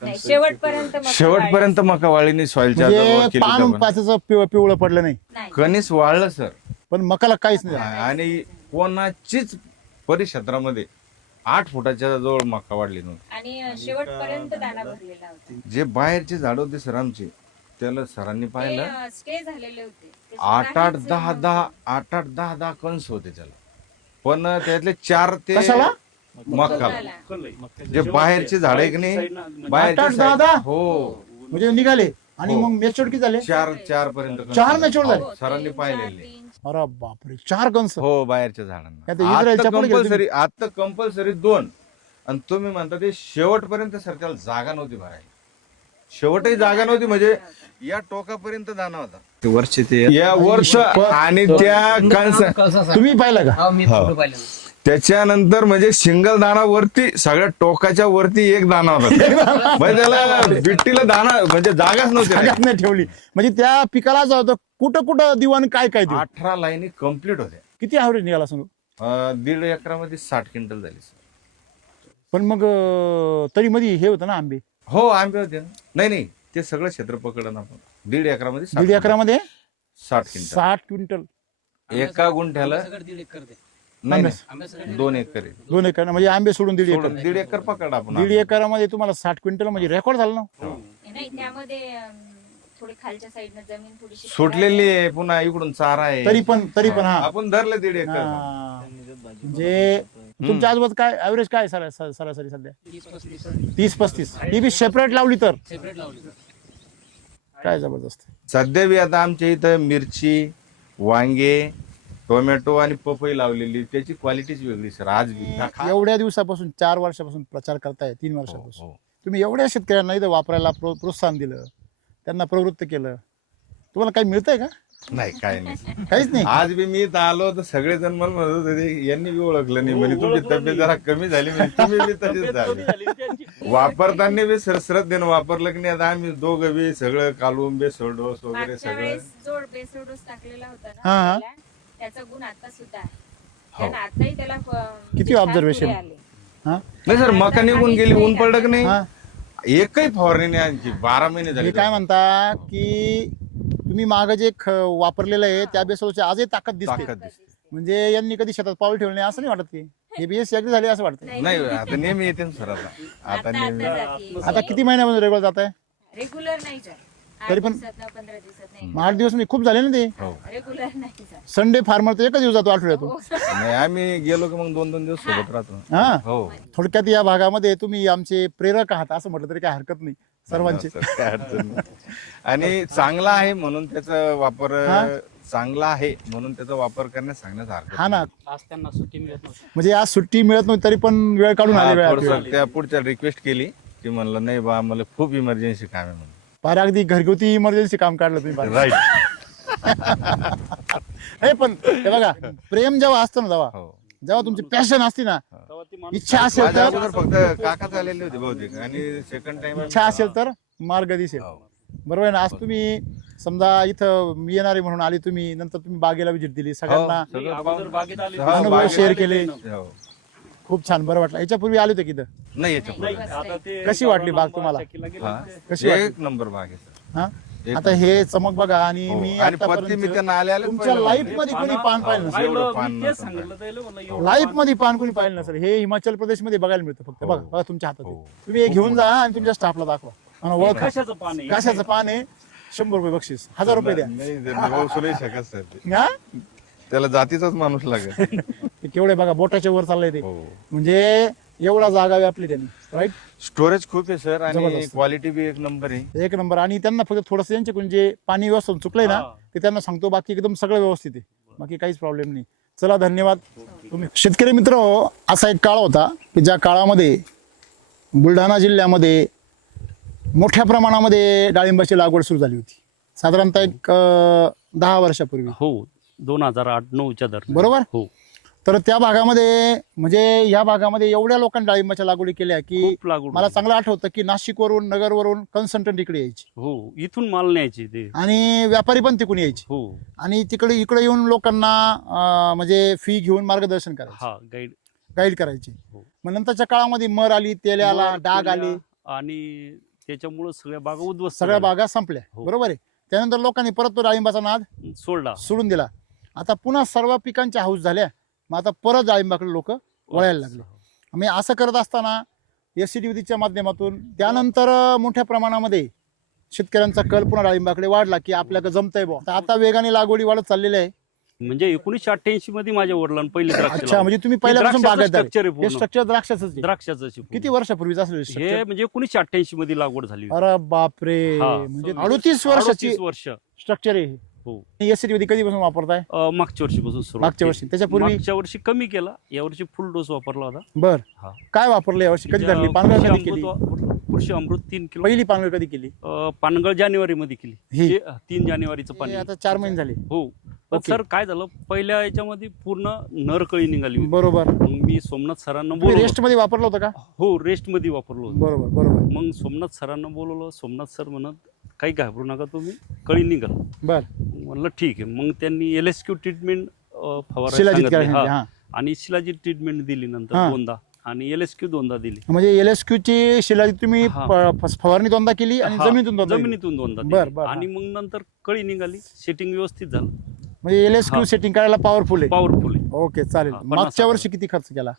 नाही, शेवटपर्यंत मग शेवटपर्यंत मका वाळीने सॉइल चार्जर म्हणजे केली पान आपण. पाचचं पिवळं पडलं नाही, नाही. कणीस वाळलं सर. पण मकाला काहीच नाही. आणि कोणाचीच परिक्षेत्रामध्ये 8 फुटाच्या जवळ मका वाढली नव्हती. आणि शेवटपर्यंत दाना भरलेला होता. जे बाहेरचे झाड होते सर आमचे, त्याला सरांनी पाहिलं ते स्टे झालेले होते. त्याच्यात 8-8, काहीच, 10-10 कणस होते त्याला. पण त्यातले 4 ते कशाला? मकाला. मकाला. जे बाहेरचे झाड आहे की नाही, 8-8, बाहेरचे 10-10? हो म्हणजे निघाले आणि हो. मग मॅच्युअर किती झाले? 4 पर्यंत कणस 4 होते. मॅच्युअर झाले? हो, सरांनी पाहिलेले. अरे बापरे, 4 गंस. हो बाहेरच्या आता झाडांना. इस्रायलच्या पुढे गेले कंपल्सरी आता कंपल्सरी 2. आणि तुम्ही म्हणता ते शेवटपर्यंत सर त्याला जागा नव्हती भरायला. शेवटही जागा नव्हती, म्हणजे या टोकापर्यंत दाना होता. ते वरचे ते या वर्ष आणि त्या कणस तुम्ही पाहिला का? हो. त्याच्यानंतर म्हणजे सिंगल दाना वरती, सगळ्या टोकाच्या वरती एक दाना होता. म्हणजे त्याला बिट्टीला दाना म्हणजे जागाच नव्हती. जागाच नाही ठेवली. म्हणजे त्या पिकाला जाऊ होतं कुठं दिवाण काय देऊ? 18 लाईनी कम्प्लीट होत्या. किती ऍव्हरेज निघाला सांगू? 1.5 एकरामध्ये 60 क्विंटल झाली सर. पण मग तरी मध्ये हे होतं ना आंबे, हो आंबे होते ना. नाही ते सगळं क्षेत्र पकडलं आपण. 1.5 एकरामध्ये 1.5 एकरामध्ये 60 क्विंटल. 60 क्विंटल. एका गुंठ्याला नाही 2 एकर आहे. 2 एकर म्हणजे आंबे सोडून 1.5 एकर. 1.5 एकर पकड आपण. 1.5 एकरामध्ये तुम्हाला 60 क्विंटल म्हणजे रेकॉर्ड झालं ना. नाही, त्यामध्ये थोडी खालच्या साईडनं जमीन थोडीशी सुटलेली आहे, पुन्हा इकडून चारा आहे. तरी पण हा. आपण धरलं 1.5 एकर. हा. म्हणजे तुमच्या आजूबाजू काय ऍव्हरेज काय सरासरी सध्या? 30-35. ही बी सेपरेट लावली तर काय जबरदस्त. सध्या बी आता आमच्या इथं मिरची, वांगे, टोमॅटो आणि पपई लावलेली, त्याची क्वालिटीच वेगळी सर. आज बी एवढ्या दिवसापासून 4 वर्षापासून प्रचार करताय, 3 वर्षापासून हो. तुम्ही एवढ्या शेतकऱ्यांना इथं वापरायला प्रोत्साहन दिलं, त्यांना प्रवृत्त केलं, तुम्हाला काही मिळतंय का? नाही काय नाही. काहीच नाही. आज बी मी इथं आलो तर सगळेजण मला म्हणत होते, यांनी बी ओळखलं नाही म्हणे, तुमची तब्येत जरा कमी झाली म्हणे, तुम्ही बी तशीच झाली. वापरताना बी सरसरत वापरलं की नाही. आता आम्ही दोघं बी सगळं कालवून बेसोड डोस वगैरे मागच्या सगळं. वेळेस जो बेसोडोस टाकलेला होता हा, हा. ना पहिला, त्याचा गुण आता सुद्धा आहे. त्यांना आताही त्याला किती छान observation? फुले आले. हा नाही सर, मका निघून गेली, ऊन पडलं की नाही, हा. एकही फवारणी नाही आणखी. 12 महिने झाले. हे काय म्हणता की तुम्ही मागं जे वापरलेलं आहे त्या बेसोडची आजही ताकद दिसते. ताकद दिसते. म्हणजे यांनी कधी शेतात पाऊल ठेवलं नाही असं नाही वाटत. की हे बीएससी अगदी झाली असं वाटतं. नाही आता नेहमी येते ना सर. आता नेहमी जाते. आता किती महिन्यामध्ये रेग्युलर जात आहे? रेग्युलर नाही जात. तरी पण 15 दिवसात नाही. 8 दिवस म्हणजे खूप झाले ना ते. हो. रेग्युलर नाही जात. संडे फार्मर तर एकच दिवस जातो आठवड्यातून. नाही, आम्ही गेलो की मग 2-2 दिवस सोबत राहतो. हा. हो. थोडक्यात या भागामध्ये तुम्ही आमचे प्रेरक आहात असं म्हटलं तरी काय हरकत नाही सर्वांचे. सर, काय अडचण नाही. आणि चांगला आहे म्हणून त्याचा वापर हा. चांगला आहे म्हणून त्याचा वापर करण्यास सांगण्यास हरकत हा ना, आज त्यांना सुट्टी मिळत नव्हती. म्हणजे आज सुट्टी मिळत नव्हती तरी पण वेळ काढून आले नाही. वेळ थोडंसं त्या पुढच्या रिक्वेस्ट केली की म्हणलं नाही बा मला खूप इमर्जन्सी काम आहे म्हणून. फार अगदी घरगुती इमर्जन्सी काम काढलं तुम्ही फार. राईट. हे पण हे बघा, प्रेम जेव्हा असतं ना, हो. जेव्हा तुमची पॅशन असते ना, तेव्हा ती माणूस- इच्छा असेल माझ्या तर अगोदर फक्त काकाच आलेले होते बहुतेक आणि सेकंड टाइम इच्छा असेल तर मार्ग दिसेल. बरोबर आहे ना. आज तुम्ही समजा इथं मी येणारे म्हणून आले तुम्ही, नंतर तुम्ही बागेला विजिट दिली, सगळ्यांना नाही, अगोदर बागेत आले हा, अनुभव बागेत शेअर आले केले, हो. खूप छान बरं वाटलं. याच्यापूर्वी आले होते की इथं? नाही याच्या पुढे. नाही, आता ते कशी वाटली बाग तुम्हाला? चक्कीला गेले हा. होते. कशी वाटली? एक नंबर बाग आहे सर. हा? एक आता हे चमक बघा. आणि हो. मी आणि पत्ती मी त्यांना आले तुमच्या लाईफ मध्ये कोणी पान पाहिलं नसेल. पाहिलं, पान मी तेच नव्हतं सांगितलं त्याला, म्हणलं एवढं लाईफ पान- मध्ये पान कोणी पाहिलं नसेल. हे हिमाचल प्रदेश मध्ये बघायला मिळतं फक्त. हो. बघा बघा तुमच्या हातात आहे. हो. तुम्ही हे घेऊन जा आणि तुमच्या स्टाफला दाखवा आणि हे ओळखा. कशाचं पान आहे? कशाचं पान आहे? 100 रुपये बक्षीस, 1000 रुपये द्या. नाही त्यांनी ओळखू नाही शकत सर ते. हा? त्याला जातीचाच माणूस लागेल. ते केवढे बघा, बोटाच्या वर चाललंय ते. हो. म्हणजे एवढा जागा व्यापली त्यांनी. राईट, स्टोरेज खूप आहे सर आणि जबरदस्त. क्वालिटी बी एक नंबर आहे. एक नंबर. आणि त्यांना फक्त थोडस यांच्याकडून जे पाणी व्यवस्थित चुकलंय ना, हा. ते त्यांना सांगतो, बाकी एकदम सगळं व्यवस्थित आहे, बाकी काहीच प्रॉब्लेम नाही. चला, धन्यवाद. तुम्ही शेतकरी मित्र, असा एक काळ होता की ज्या काळामध्ये बुलढाणा जिल्ह्यामध्ये मोठ्या प्रमाणामध्ये डाळिंबाची लागवड सुरू झाली होती. साधारणतः एक 10 वर्षापूर्वी. हो, 2008-9च्या दरम्यान. बरोबर. हो, तर त्या भागामध्ये म्हणजे ह्या भागामध्ये एवढ्या लोकांनी डाळिंबाच्या लागवडी केल्या की खूप लागवड मला होती. चांगलं आठवतं की नाशिकवरून, नगरवरून कन्सल्टंट इकडे यायचे हो, इथून माल न्यायचे ते. आणि व्यापारी पण तिकडून यायचे हो, आणि इकडे येऊन लोकांना म्हणजे फी घेऊन मार्गदर्शन करायचे, हा, गाईड. गाईड करायचे. हो. मग नंतरच्या काळामध्ये मर आली, तेल आला, मर, डाग तेल्या आले, आणि त्याच्यामुळे सगळ्या बागा उद्ध्वस्त सगळ्या झाल्या. बागा संपल्या. हो. बरोबर आहे. त्यानंतर लोकांनी परत तो डाळिंबाचा नाद सोडला. सोडून दिला. आता पुन्हा सर्व पिकांच्या हाऊस झाल्या. मग आता परत डाळिंबाकडे लोक वळायला लागले. मी असं करत असताना SCDVच्या माध्यमातून त्यानंतर मोठ्या प्रमाणामध्ये शेतकऱ्यांचा कल पुन्हा डाळिंबाकडे वाढला की आपल्याकडे जमतंय बुवा. आता वेगाने लागवडी वाढत चाललेली आहे. म्हणजे 1988 मध्ये माझ्या वडिलांनी पहिले द्राक्ष अच्छा, म्हणजे तुम्ही पहिल्यापासून बागायतदार आहे. स्ट्रक्चर हे स्ट्रक्चर द्राक्षाचं आहे. द्राक्षाचं किती वर्षापूर्वीच असेल हे structure? म्हणजे 1988 मध्ये लागवड झाली. अरे बापरे, हा. म्हणजे 38 वर्षाची 38 वर्ष. स्ट्रक्चर आहे. हो. SCDV कधीपासून वापरताय? मागच्या वर्षीपासून सुरू. मागच्या वर्षी. त्याच्यापूर्वी मागच्या वर्षी कमी केला, या वर्षी फुल डोस वापरला होता. बर, हा. काय वापरलं यावर्षी? कधी धरली पानगळ? कधी केली कृषी अमृत 3 किलो. पहिली पानगळ? कधी केली? पानगळ जानेवारी मध्ये केली. ही? 3 जानेवारीचं हे पाणी. आता 4 महिने झाले. हो. पण ओके. सर काय झालं, पहिल्या याच्यामध्ये पूर्ण नरकळी निघाली होती. बरोबर. मग मी सोमनाथ सरांना तुम्ही बोलवलं. रेस्ट मध्ये वापरलं होतं का? हो, रेस्ट मध्ये वापरलो होतो. बरोबर बरोबर. मग सोमनाथ सरांना बोलवलं. सोमनाथ सर म्हणत काही घाबरू नका तुम्ही, कळी निघाल. बर. म्हणलं ठीक आहे. मग त्यांनी LSQ ट्रीटमेंट फवारायला शिलाजीत सांगितली. करायला सांगितलं, हा. हा. आणि शिलाजीत ट्रीटमेंट दिली नंतर हा. 2दा, आणि LSQ 2दा दिली. म्हणजे LSQ ची शिलाजीत तुम्ही हा. फवारणी 2दा केली आणि हा, जमिनीतून 2दा केली. जमिनीतून 2दा बर, दिली. बर, आणि मग नंतर कळी निघाली, सेटिंग व्यवस्थित झालं, म्हणजे LSQ हा. सेटिंग करायला पॉवरफुल आहे. पॉवरफुल आहे. ओके, चालेल. हा, 50,000. मागच्या वर्षी किती खर्च केला?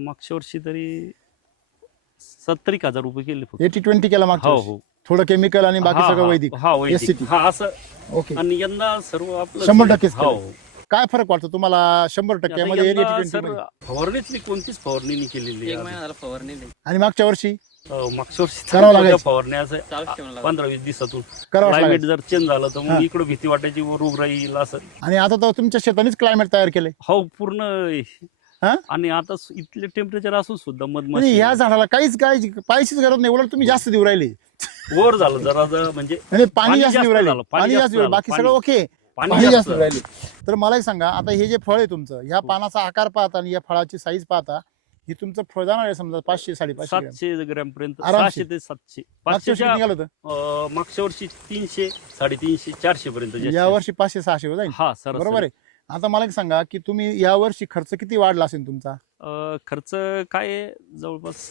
मागच्या वर्षी तरी 70,000 रुपये केले फक्त. 80-20 केला मागच्या हो वर्षी? हो. थोडं केमिकल आणि बाकी हा, सगळं हा, वैदिक. हा, वैदिक. SCT. हा, असं. ओके. आणि यंदा सर्व आपलं 100% हो. केलं. काय फरक वाटतो तुम्हाला 100% आता मध्ये यंदा 80-20 सर मध्ये? फवारणीच नाही, कोणतीच फवारणी नाही केलेली आहे. आणि मागच्या वर्षी मागच्या वर्षी करावं लागायचं. फवारण्या असं 15-20 दिवसातून करावं क्लायमेट लागायचं. जर चेंज झालं तर हा. मग इकडे भीती वाटायची, रोगराई येईल असं. आणि आता तर तुमच्या शेतानेच क्लायमेट तयार केलंय. हो, पूर्ण. हा? आणि आता इथले टेम्परेचर असून सुद्धा म्हणजे मधमाशी या झाडाला काहीच काय पाहायचीच गरज नाही, उलट तुम्ही जास्त देऊ राहिले. वर झालं जरा म्हणजे म्हणजे पाणी पाणी जास्त जास्त देऊ राहिले. झालं, पाणी पाणी जास्त जास्त देऊ राहिले. झालं, बाकी पाणी. सगळं ओके. पाणी पाणी जास्त जास्त देऊ झालं. राहिले. तर मला एक सांगा, आता हे जे फळ आहे तुमचं, ह्या पानाचा आकार पाहता आणि या फळाची साईज पाहता, ही तुमचं फळ जाणार आहे समजा 500-550 ग्रॅम. 700 ग्रॅम पर्यंत, आरामशीर. 600 ते 700. मागच्या वर्षी किती निघालं होतं? मागच्या वर्षी 300, 350, 400 पर्यंत जास्तीत या वर्षी 500-600 वर जाईल. हा सर. बरोबर आहे. आता मला एक सांगा की तुम्ही या वर्षी खर्च किती वाढला असेल तुमचा? खर्च काय आहे, जवळपास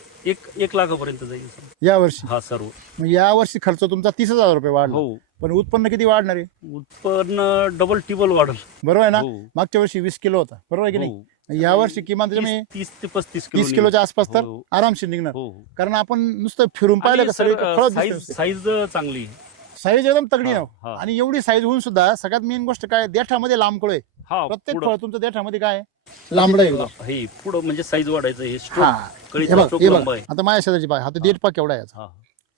1 लाखापर्यंत जाईल सर. या वर्षी? हा, सर्व. मग या वर्षी खर्च तुमचा 30,000 रुपये वाढला. हो. पण उत्पन्न किती वाढणार आहे? उत्पन्न डबल टिबल वाढल. बरोबर आहे ना? हो. मागच्या वर्षी 20 किलो होता, बरोबर आहे की नाही? या वर्षी किमान त्याच्यामुळे 30 ते 35 30 किलोच्या आसपास तर हो. आरामशीर निघणार. हो. कारण आपण नुसतं फिरून पाहिलं का सगळे साईज चांगली आहे. साईज एकदम तगडी हा, ना. हा. आणि एवढी साईज होऊन सुद्धा सगळ्यात मेन गोष्ट काय, देठामध्ये लांबकळ आहे. हा, प्रत्येक पुढं. फळ तुमचं देठामध्ये काय आहे? लांबड आहे एकदम. हे पुढं म्हणजे साईज वाढायचं. हे हा. स्ट्रोक, हे कळीचा बघ, स्ट्रोक हे बघ. लंबा आहे. आता माझ्या शेजारची पाय, हा देठ पा केवढा आहे याचा? हा.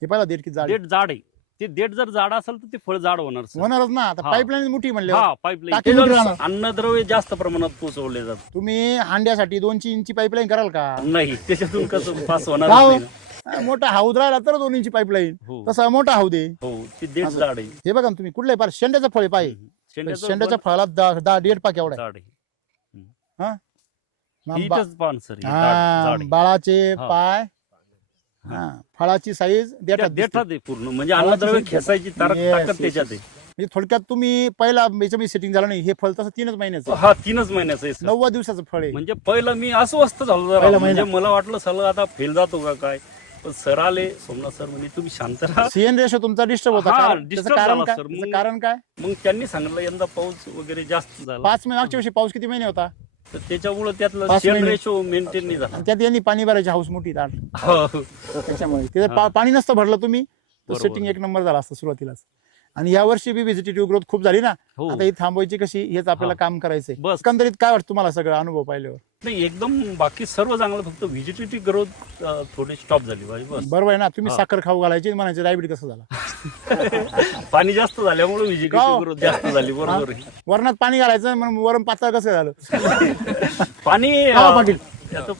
हे पाहिला देठ किती जाड आहे? डेट जाड आहे. ते देठ जर जाड असेल तर ते फळ जाड होणार सर. होणारच ना. आता हा. पाईपलाईन मोठी म्हणले हा टाकी पाईपलाईन मोठी राहणार. अन्नद्रव्य जास्त प्रमाणात पोचवले जातात. तुम्ही हांड्यासाठी 2 इंची पाईपलाईन कराल का? नाही त्याच्यातून कसं पास होणार का हो? नाही ना. मोठा हौद राहिला तर 2 इंची पाईपलाईन, हो तसा मोठा हौद आहे. हो ते देठ असं. जाड आहे. हे बघा ना तुम्ही कुठलंही पार शेंड्याचं फळ पाहिजे. शेंड्याचं शेंड्याच्या फळाला 1.5 पाक एवढा आहे. जाड आहे. ना ही बा- इथंच पान सर हे हा, जाड आहे. बाळाचे हा. पाय, हा, फळाची साईज त्या देठात आहे पूर्ण म्हणजे अन्नद्रव्य खेचायची Yes, ताकद yes, त्याच्यात yes. आहे. म्हणजे थोडक्यात तुम्ही पहिला याच्यामध्ये सेटिंग झालं नाही. हे फळ तसं 3च महिन्याचं, हा 3च महिन्याचं आहे सर. 90 दिवसाचं फळ आहे. म्हणजे पहिलं मी अस्वस्थ झालो जरा. पहिला म्हणजे महिना. मला वाटलं सर आता फेल जातो का काय, पण सर आले सोमनाथ सर म्हणजे तुम्ही शांत राहा. सीएन रेशो तुमचा डिस्टर्ब होता. हा, कारण- त्याचं disturb कारण झाला काय? sir. त्याचं मग- कारण काय? मग त्यांनी सांगितलं यंदा पाऊस वगैरे जास्त झाला 5 महिने मागच्या वर्षी पाऊस किती महिने होता? तर त्याच्यामुळे त्यातलं 5 शेण महिने. रेशो मेंटेन नाही झाला. आणि त्यात यांनी पाणी भरायची हाऊस मोठी ताट. हो. त्याच्यामुळे ते पाणी नसतं भरलं तुम्ही तर बरोबर. सेटिंग 1 नंबर झाला असतं सुरुवातीलाच. आणि या वर्षी बी व्हेजिटेटिव्ह ग्रोथ खूप झाली ना. हो. आता ही थांबवायची कशी हेच आपल्याला हा. काम करायचंय. बस. एकंदरीत काय वाटतं तुम्हाला सगळं अनुभव पाहिल्यावर? नाही एकदम बाकी सर्व चांगलं, फक्त व्हिजिटेटिव्ह ग्रोथ थोडी स्टॉप झाली पाहिजे बस. बरोबर आहे ना. तुम्ही हा. साखर खाऊ घालायची म्हणायचे डायबिटीस कसं झाला? पाणी जास्त झाल्यामुळे का व्हिजिटेटिव्ह हो? ग्रोथ जास्त झाली. बरोबर आहे. वरणात पाणी घालायचं म्हणून वरण पातळ कसं झालं? पाणी हा, पाटील. त्याचं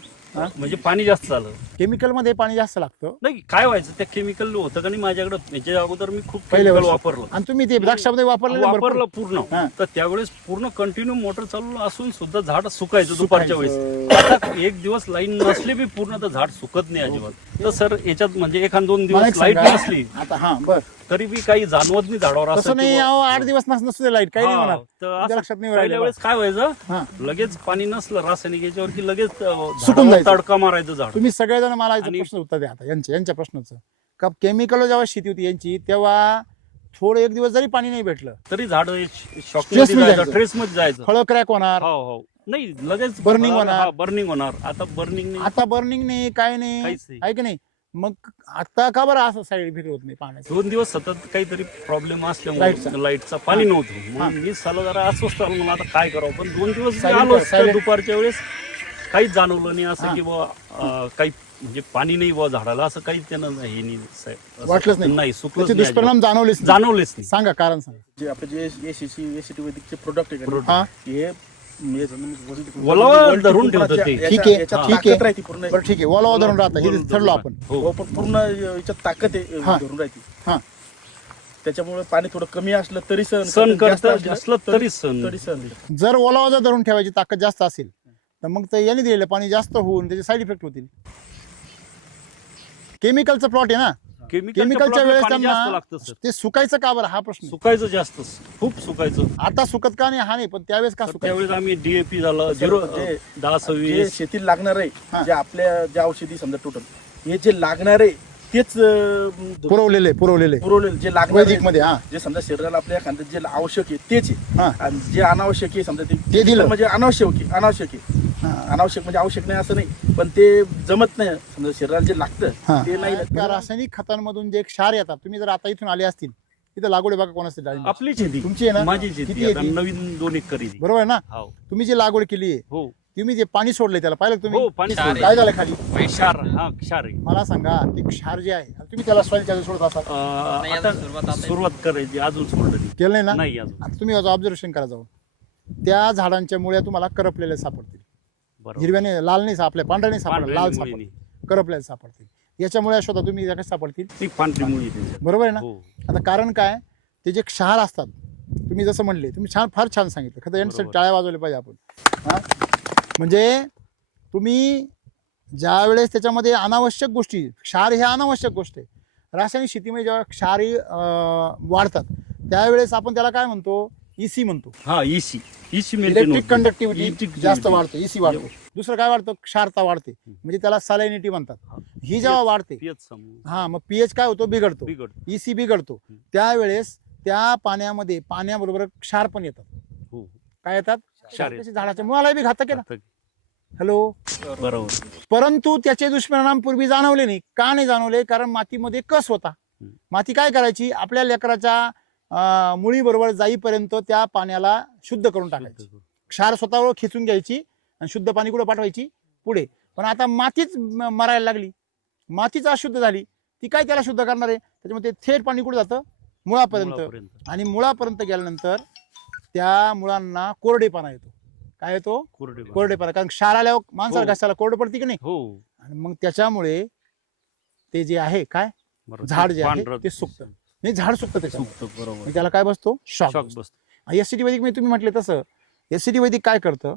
म्हणजे पाणी जास्त झालं. केमिकल मध्ये पाणी जास्त लागतं. नाही काय व्हायचं त्या केमिकल होतं का नाही माझ्याकडे याच्या अगोदर मी खूप पहिल्या केमिकल वर्षी. वापरलं. आणि तुम्ही ते द्राक्षामध्ये वापरलेलं भरपूर. वापरलं पूर्ण. हा. तर त्यावेळेस पूर्ण कंटिन्यू मोटर चालू असून सुद्धा झाड सुकायचं दुपारच्या वेळेस. आता एक दिवस लाईन नसले बी पूर्ण तर झाड सुकत नाही अजिबात. तर सर याच्यात म्हणजे 1-2 मला एक दिवस लाईट सांगा. नसली आता हा बर तरी बी काही जाणवत नाही झाडावर असं तसं नाही. किंवा- अहो, 8 दिवस नसते लाईट काही नाही हा, होणार. तर तुमच्या असं लक्षात नाही पहिल्या राहिलं वेळेस काय व्हायचं हा. लगेच पाणी नसलं रासायनिक याच्यावर की लगेच सुकून झाडावर जायचं. तडका मारायचं झाड. तुम्ही सगळेजण मला याचं आणि- प्रश्न उत्तर द्या आता यांच्या प्रश्नाचं. का केमिकल जेव्हा शेती होती यांची तेव्हा थोडं 1 दिवस जरी पाणी नाही भेटलं तरी झाड Stress मध्ये जायचं. ट्रेस मध्ये जायचं. फळं क्रॅक होणार. हो हो नाही लगेच Burning होणार. बर्निंग होणार. आता बर्निंग नाही आता बर्निंग नाही काय नाही काहीच नाही. आहे की नाही. मग आता का बरं असं साईड इफेक्ट होत नाही पाण्याचं? 2 दिवस सतत काहीतरी प्रॉब्लेम लाईटचा. असल्यामुळे लाईटचा पाणी नव्हतं. हा. मग मी सला जरा अस्वस्थ आलो मला आता काय करावं. पण 2 दिवस मी Silent आलो कर, silent. दुपारच्या वेळेस काहीच जाणवलं नाही असं हा. की बुवा काही म्हणजे पाणी नाही बुवा झाडाला असं काही त्यानं हे नाही असं- वाटलंच नाही. नाही सुकलंच त्याचे नाही दुष्परिणाम जाणवलेच नाही. जाणवलेच नाही. सांगा कारण सांगा. जे आपले जे एसीटी वैदिकचे प्रोडक्ट आहे का हा नाही, हे म्हणजे जमिनीत ओलावा धरून ठेवतं ते. ठीक आहे, याच्यात ठीक आहे. ताकद राहते पूर्ण बरं ठीक आहे. ओलावा धरून राहता हे ठरलो आपण. हो. हो, पण पूर्ण याच्यात ताकद आहे हा. धरून राहते. हा त्याच्यामुळे पाणी थोडं कमी असलं तरी सण जास्त करतं असलं तरी सण तरी सहन होतं. जर ओलावा जर धरून ठेवायची ताकद जास्त असेल तर मग ते याने दिलेलं पाणी जास्त होऊन त्याचे साईड इफेक्ट होतील. केमिकलचं प्लॉट आहे ना. केमिकलच्या वेळेस पाणी जास्त त्यांना लागतं सर. ते सुकायचं का बरं हा प्रश्न आहे. सुकायचं जास्त खूप सुकायचं. आता सुकत का नाही हा नाही पण त्यावेळेस का सुकायचं? त्यावेळेस आम्ही DAP झालं 10-26 जे शेतीला लागणार हा. आहे जे आपल्या ज्या औषधी समजा टोटल हे जे लागणार आहे तेच पुरवलेले पुरवलेलं जे लागणार वैदिक आहे, मध्ये हा जे समजा शरीराला आपल्या खांद्यात जे आवश्यक आहे तेच आहे. हा आणि जे अनावश्यक आहे समजा ते दिलं. म्हणजे अनावश्यक आहे हा. अनावश्यक म्हणजे आवश्यक नाही असं नाही पण ते जमत नाही समजा शरीराला जे लागतं हा. ते नाही त्या रासायनिक खतांमधून जे क्षार येतात तुम्ही जर आता इथून आले असतील तिथं लागवड बघा कोण असते डाळिंब. आपली शेती तुमची आहे ना? माझी किती शेती आहे आता ती? नवीन 2 एकर आहे ती. बरोबर आहे ना. हो तुम्ही जी लागवड केली आहे हो तुम्ही जे पाणी सोडले त्याला पाहिलं का तुम्ही हो पाणी सोडलं. काय झालं खाली? क्षार क्षार आहे. मला सांगा ते क्षार जे आहे आता तुम्ही त्याला सॉइल चार्जर सोडत असाल आता सुरुवात करायची अजून सोडलं नाही. केलं नाही ना. नाही अजून. आता तुम्ही ऑब्झर्वेशन करा जाऊन त्या झाडांच्या मुळ्या तुम्हाला करपलेल्या सापडतील. बरोबर. हिरव्याने लाल नाही सापडल्या पांढऱ्या नाही सापडल्या लाल पांढऱ्या मुळी सापडतील करपलेल्या सापडतील. याच्यामुळे शोधा तुम्ही कशा सापडतील. ती पांढरी मुळी आहे त्याच्यात. बरोबर आहे ना. हो आता कारण काय ते जे क्षार असतात तुम्ही जसं म्हणले तुम्ही फार छान सांगितलं खरं यांच्यासाठी बरोबर. टाळ्या वाजवल्या पाहिजे आपण. हा म्हणजे तुम्ही ज्या वेळेस त्याच्यामध्ये अनावश्यक गोष्टी क्षार ह्या अनावश्यक गोष्ट आहे. रासायनिक शेतीमध्ये जेव्हा क्षारी वाढतात त्यावेळेस आपण त्याला काय म्हणतो EC म्हणतो. हा इसी इलेक्ट्रिक कंडक्टिव्हिटी Electric जास्त conductivity. वाढते EC वाढतो. दुसरं काय वाढतं क्षारता वाढते म्हणजे त्याला सलायनिटी म्हणतात. ही जेव्हा वाढते हा मग pH काय होतो बिघडतो बिघडतो. EC बिघडतो. त्यावेळेस त्या पाण्याबरोबर क्षार पण येतात. हो काय येतात क्षार येतात. त्याच्या झाडाच्या मुळाला बी घातक आहे ना. हॅलो बरोबर. परंतु त्याचे दुष्परिणाम पूर्वी जाणवले नाही. का नाही जाणवले? कारण मातीमध्ये कस होता. माती काय करायची आपल्या लेकराच्या मुळी बरोबर जाईपर्यंत त्या पाण्याला शुद्ध करून टाकायची. क्षार स्वतःवर खेचून घ्यायची आणि शुद्ध पाणी कुठं पाठवायची पुढे. पण आता मातीच मरायला लागली मातीच अशुद्ध झाली ती काय त्याला शुद्ध करणार आहे? त्याच्यामुळे ते थेट पाणी कुठे जातं? मुळापर्यंत. मुळापर्यंत. आणि मुळापर्यंत गेल्यानंतर त्या मुळांना कोरडेपणा येतो. काय येतो? कोरडेपणा. कारण क्षार आल्यावर माणसाला हो. घासाला कोरडे पडते की नाही? हो आणि मग त्याच्यामुळे ते जे आहे काय बरोबर. झाड जे आहे पांढरं ते सुकतं. नाही, झाड सुकतं त्याच्यामुळे. सुकतं, बरोबर. मग त्याला काय बसतो? शॉक. शॉक बसतो. एससीटी वैदिक म्हणजे तुम्ही म्हटले तसं एससीटी वैदिक काय करतं?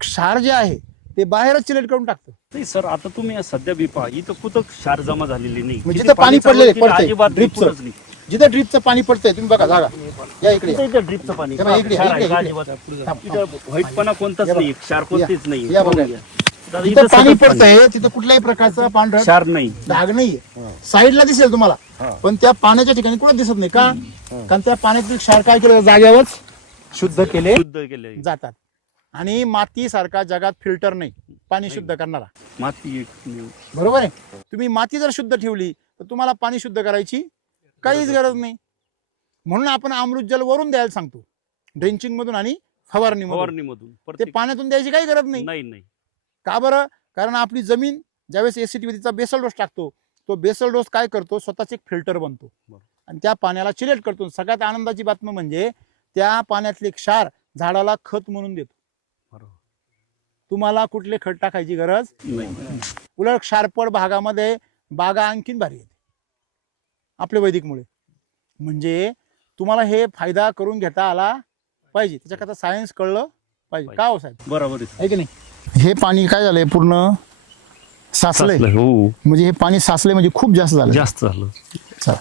क्षार जे आहे ते बाहेरच सिलेक्ट करून टाकतं. नाही सर, आता तुम्ही सध्या बी पहा, इथं कुठं क्षार जमा झालेली नाही. म्हणजे जिथे जिथं पाणी चालू पडलेलं आहे, तिथे पडतंय, अजिबात ड्रिपचं. कुठंच नाही. जिथं ड्रिपचं पाणी पडतंय तुम्ही बघा जागा या इकडे इथं- इथं ड्रिपचं पाणी हे बघा, इकडे- क्षार आहे इकडे- का इकडे. अजिबात? थांब, इथं व्हाईटपणा कोणताच या बघा. नाही, क्षार कोणतेच नाही. या बघा. दादा, जिथं इथं पाणी सतत पडतंय तिथं कुठल्याही प्रकारचं पांढरं क्षार नाही. डाग नाहीये. साईडला दिसेल तुम्हाला, पण त्या पाण्याच्या ठिकाणी कुठं दिसत नाही का? कारण त्या पाण्यातील क्षार काय केलं जाग्यावरच शुद्ध केले शुद्ध केले. जातात. आणि माती सारखा जगात फिल्टर नाही पाणी शुद्ध करणारा. माती बरोबर आहे. तुम्ही माती जर शुद्ध ठेवली तर तुम्हाला पाणी शुद्ध करायची काहीच गरज नाही. म्हणून आपण अमृत जल वरून द्यायला सांगतो, ड्रेंचिंग मधून आणि फवारणीमधून. फवारणीमधून ते पाण्यातून द्यायची काही गरज नाही. नाही. का बरं? कारण आपली जमीन ज्यावेळेस एसिटी वैदिकचा बेसल डोस टाकतो, तो बेसल डोस काय करतो? स्वतःच एक फिल्टर बनतो बरोबर. आणि त्या पाण्याला चिलेट करतो. सगळ्यात आनंदाची बातमी म्हणजे त्या पाण्यातले क्षार झाडाला खत म्हणून देतो. बरोबर. तुम्हाला कुठले खत टाकायची गरज नाही. उलट क्षारपड भागामध्ये बागा आणखीन भारी येते आपल्या वैदिकमुळे. म्हणजे तुम्हाला हे फायदा करून घेता आला पाहिजे. त्याच्याकरता सायन्स कळलं पाहिजे. का हो साहेब? बरोबर आहे की नाही? हे पाणी काय झालंय? पूर्ण साचलंय. हो, म्हणजे हे पाणी साचलंय म्हणजे खूप जास्त झालं. जास्त झालं. चला.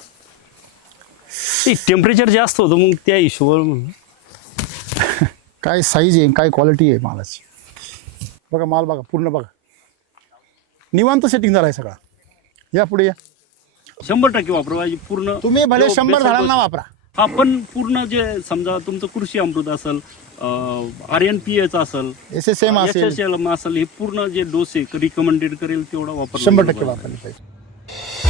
टेम्परेचर जास्त होतं, मग त्या हिशोबावर काय साईज आहे, काय क्वालिटी आहे मालाची. बघा माल बघा, पूर्ण बघा, निवांत सेटिंग झालाय सगळा. या पुढे या. 100% वापरायची पूर्ण. तुम्ही भले जो 100 बेसल झाडांना डोस- वापरा. हा, पण पूर्ण जे समजा तुमचं कृषी अमृत असेल, RNPH असेल, SSM असेल, SSM असेल, हे पूर्ण जे डोस आहे रिकमेंडेड करेल तेवढा वापर. 100% वापरले पाहिजे.